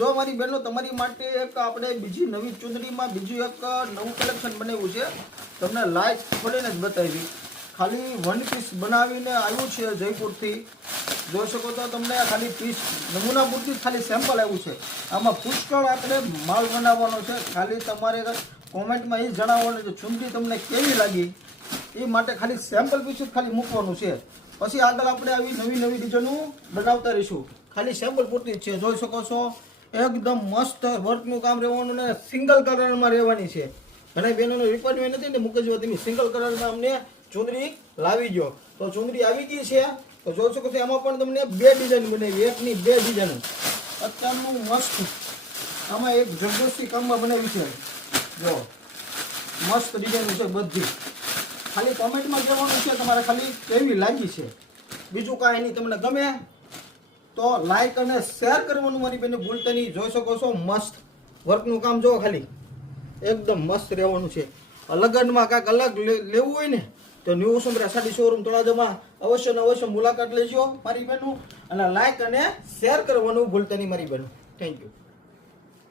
જો મારી બહેનો તમારી માટે એક આપણે બીજી નવી ચૂંદડીમાં બીજું એક નવું કલેક્શન બનાવ્યું છે. તમને લાઈટ ખોલીને જ બતાવી. ખાલી વન પીસ બનાવીને આવ્યું છે જયપુરથી. જોઈ શકો તો તમને ખાલી પીસ નમૂના પૂરતી ખાલી સેમ્પલ આવ્યું છે. આમાં પુષ્કળ આપણે માલ બનાવવાનો છે. ખાલી તમારે કોમેન્ટમાં એ જણાવવાનું છે ચૂંદડી તમને કેવી લાગી. એ માટે ખાલી સેમ્પલ પીસ જ ખાલી મૂકવાનું છે. પછી આગળ આપણે આવી નવી નવી ડિઝાઇનો બનાવતા રહીશું. ખાલી સેમ્પલ પૂરતી જ છે. જોઈ શકો છો એકદમ મસ્ત વર્કનું કામ રહેવાનું ને સિંગલ કલરમાં રહેવાની છે. ઘણા બહેનોનો રિક્વાયરમેન્ટ નથી ને મૂકજો તમે સિંગલ કલરમાં અમને ચૂંદડી લાવી ગયો. તો ચૂંદડી આવી ગઈ છે. તો જોઈ શકો છો એમાં પણ તમને બે ડિઝાઇન બનાવી. એકની બે ડિઝાઇન અત્યારનું મસ્ત આમાં એક જબરદસ્તી કામમાં બનાવી છે. જો મસ્ત ડિઝાઇન છે બધી. ખાલી કોમેન્ટમાં કહેવાનું છે તમારે ખાલી કેવી લાગી છે. બીજું કાંઈ નહીં. તમને ગમે તો લાઈક અને શેર કરવાનું મારી બેને ભૂલતા નહીં. જોઈ શકો છો મસ્ત વર્કનું કામ જો ખાલી એકદમ મસ્ત રહેવાનું છે. લગ્નમાં કાંઈક અલગ લેવું હોય ને તો ન્યૂ વસુંધરા સાડી શોરૂમ તળાજામાં અવશ્ય ને અવશ્ય મુલાકાત લેજો મારી બહેનો. અને લાઈક અને શેર કરવાનું ભૂલતા નહીં મારી બહેનો. Thank you.